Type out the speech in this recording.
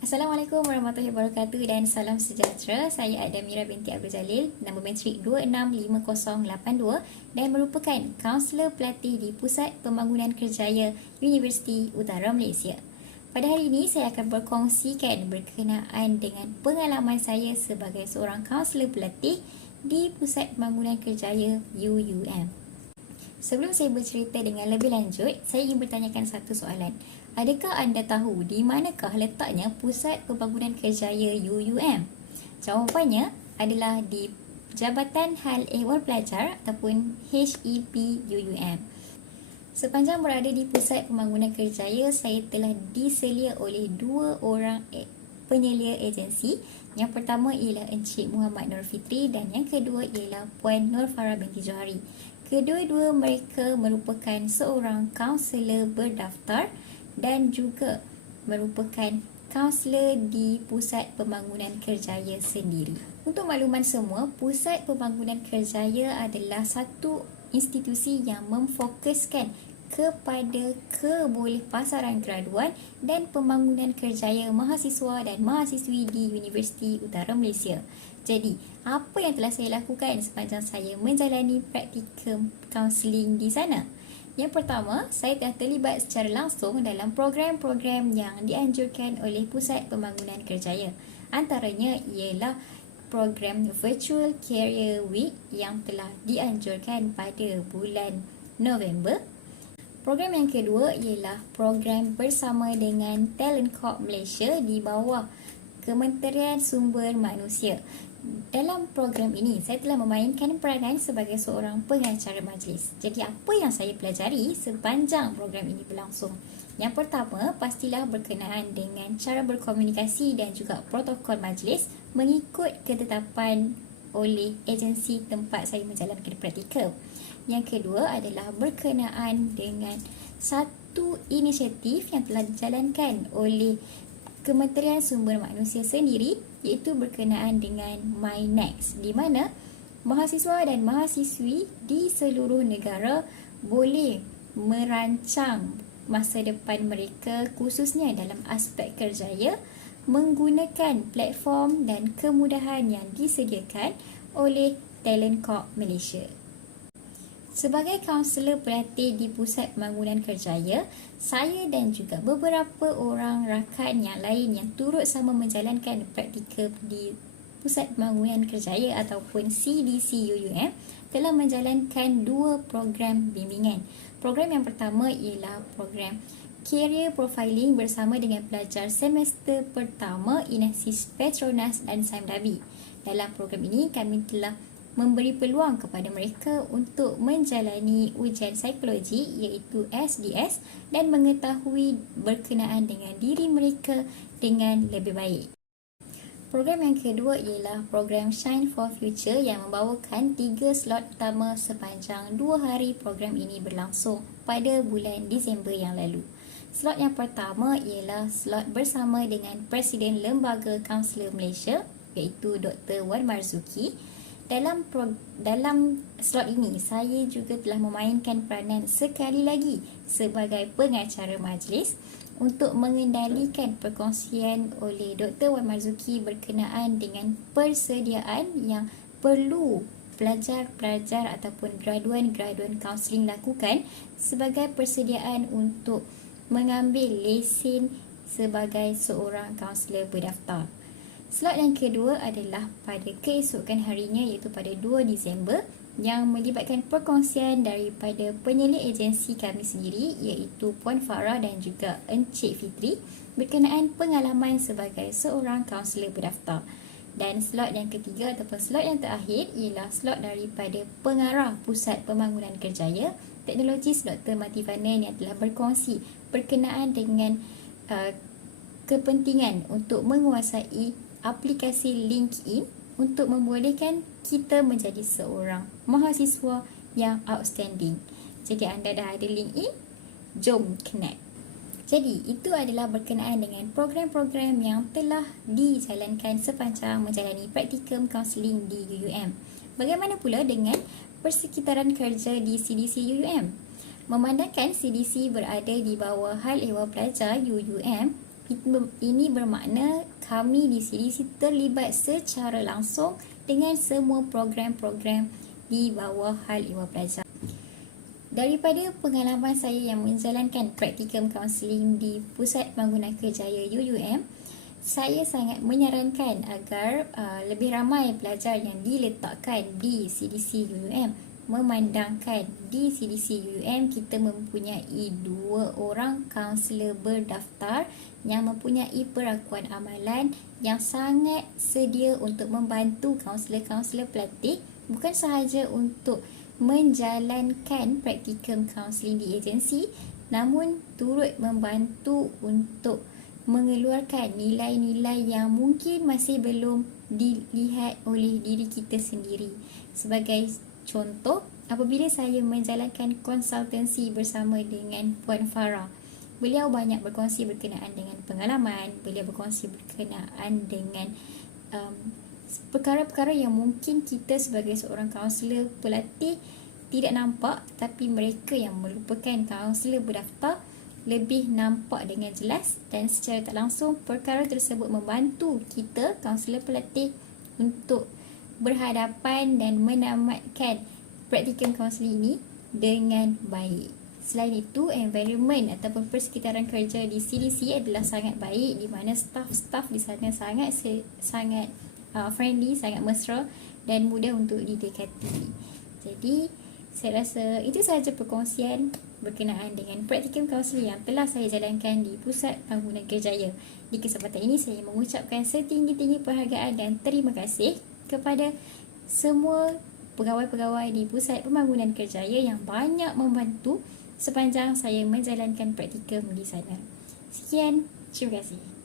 Assalamualaikum warahmatullahi wabarakatuh dan salam sejahtera. Saya Adamira binti Abdul Jalil, nombor matrik 265082 dan merupakan kaunselor pelatih di Pusat Pembangunan Kerjaya Universiti Utara Malaysia. Pada hari ini saya akan berkongsikan berkenaan dengan pengalaman saya sebagai seorang kaunselor pelatih di Pusat Pembangunan Kerjaya UUM. Sebelum saya bercerita dengan lebih lanjut, saya ingin bertanyakan satu soalan. Adakah anda tahu di manakah letaknya Pusat Pembangunan Kerjaya UUM? Jawapannya adalah di Jabatan Hal Ehwal Pelajar ataupun HEP UUM. Sepanjang berada di Pusat Pembangunan Kerjaya, saya telah diselia oleh dua orang penyelia agensi. Yang pertama ialah Encik Muhammad Nur Fitri dan yang kedua ialah Puan Nur Farah binti Johari. Kedua-dua mereka merupakan seorang kaunselor berdaftar dan juga merupakan kaunselor di Pusat Pembangunan Kerjaya sendiri. Untuk makluman semua, Pusat Pembangunan Kerjaya adalah satu institusi yang memfokuskan kepada kebolehpasaran graduan dan pembangunan kerjaya mahasiswa dan mahasiswi di Universiti Utara Malaysia. Jadi, apa yang telah saya lakukan sepanjang saya menjalani praktikum kaunseling di sana? Yang pertama, saya telah terlibat secara langsung dalam program-program yang dianjurkan oleh Pusat Pembangunan Kerjaya. Antaranya ialah program Virtual Career Week yang telah dianjurkan pada bulan November. Program yang kedua ialah program bersama dengan Talent Corp Malaysia di bawah Kementerian Sumber Manusia. Dalam program ini, saya telah memainkan peranan sebagai seorang pengacara majlis. Jadi, apa yang saya pelajari sepanjang program ini berlangsung? Yang pertama, pastilah berkenaan dengan cara berkomunikasi dan juga protokol majlis mengikut ketetapan oleh agensi tempat saya menjalankan praktikum. Yang kedua adalah berkenaan dengan satu inisiatif yang telah dijalankan oleh Kementerian Sumber Manusia sendiri, iaitu berkenaan dengan MyNext, di mana mahasiswa dan mahasiswi di seluruh negara boleh merancang masa depan mereka khususnya dalam aspek kerjaya menggunakan platform dan kemudahan yang disediakan oleh Talent Corp Malaysia. Sebagai kaunselor pelatih di Pusat Pembangunan Kerjaya, saya dan juga beberapa orang rakan yang lain yang turut sama menjalankan praktikum di Pusat Pembangunan Kerjaya ataupun CDC UUM telah menjalankan dua program bimbingan. Program yang pertama ialah program Career Profiling bersama dengan pelajar semester pertama Inasis Petronas dan Samdabi. Dalam program ini, kami telah memberi peluang kepada mereka untuk menjalani ujian psikologi iaitu SDS dan mengetahui berkenaan dengan diri mereka dengan lebih baik. Program yang kedua ialah program Shine for Future yang membawakan 3 slot utama sepanjang 2 hari program ini berlangsung pada bulan Disember yang lalu. Slot yang pertama ialah slot bersama dengan Presiden Lembaga Kaunselor Malaysia iaitu Dr. Wan Marzuki. Dalam slot ini, saya juga telah memainkan peranan sekali lagi sebagai pengacara majlis untuk mengendalikan perkongsian oleh Dr. Wan Marzuki berkenaan dengan persediaan yang perlu pelajar-pelajar ataupun graduan-graduan kaunseling lakukan sebagai persediaan untuk mengambil lesen sebagai seorang kaunselor berdaftar. Slot yang kedua adalah pada keesokan harinya iaitu pada 2 Disember yang melibatkan perkongsian daripada penyelia agensi kami sendiri iaitu Puan Farah dan juga Encik Fitri berkenaan pengalaman sebagai seorang kaunselor berdaftar. Dan slot yang ketiga ataupun slot yang terakhir ialah slot daripada pengarah Pusat Pembangunan Kerjaya Teknologis Dr. Matifana yang telah berkongsi berkenaan dengan kepentingan untuk menguasai aplikasi LinkedIn untuk membolehkan kita menjadi seorang mahasiswa yang outstanding. Jadi anda dah ada LinkedIn, jom connect. Jadi itu adalah berkenaan dengan program-program yang telah dijalankan sepanjang menjalani praktikum kaunseling di UUM. Bagaimana pula dengan persekitaran kerja di CDC UUM? Memandangkan CDC berada di bawah Hal Ehwal Pelajar UUM, Ini bermakna kami di CDC terlibat secara langsung dengan semua program-program di bawah Hal Ehwal Pelajar. Daripada pengalaman saya yang menjalankan praktikum kaunseling di Pusat Pembangunan Kerjaya UUM, saya sangat menyarankan agar lebih ramai pelajar yang diletakkan di CDC UUM. Memandangkan di CDC UUM kita mempunyai 2 orang kaunselor berdaftar yang mempunyai perakuan amalan yang sangat sedia untuk membantu kaunselor-kaunselor pelatih, bukan sahaja untuk menjalankan praktikum kaunseling di agensi, namun turut membantu untuk mengeluarkan nilai-nilai yang mungkin masih belum dilihat oleh diri kita sendiri. Sebagai contoh, apabila saya menjalankan konsultansi bersama dengan Puan Farah, beliau banyak berkongsi berkenaan dengan pengalaman, beliau berkongsi berkenaan dengan perkara-perkara yang mungkin kita sebagai seorang kaunselor pelatih tidak nampak, tapi mereka yang merupakan kaunselor berdaftar lebih nampak dengan jelas, dan secara tak langsung perkara tersebut membantu kita kaunselor pelatih untuk berhadapan dan menamatkan praktikum kaunseling ini dengan baik. Selain itu, environment ataupun persekitaran kerja di CDC adalah sangat baik, di mana staff-staff di sana sangat friendly, sangat mesra dan mudah untuk didekati. Jadi, saya rasa itu sahaja perkongsian berkenaan dengan praktikum kaunseling yang telah saya jalankan di Pusat Pembangunan Kerjaya. Di kesempatan ini, saya mengucapkan setinggi-tinggi penghargaan dan terima kasih kepada semua pegawai-pegawai di Pusat Pembangunan Kerjaya yang banyak membantu sepanjang saya menjalankan praktikum di sana. Sekian, terima kasih.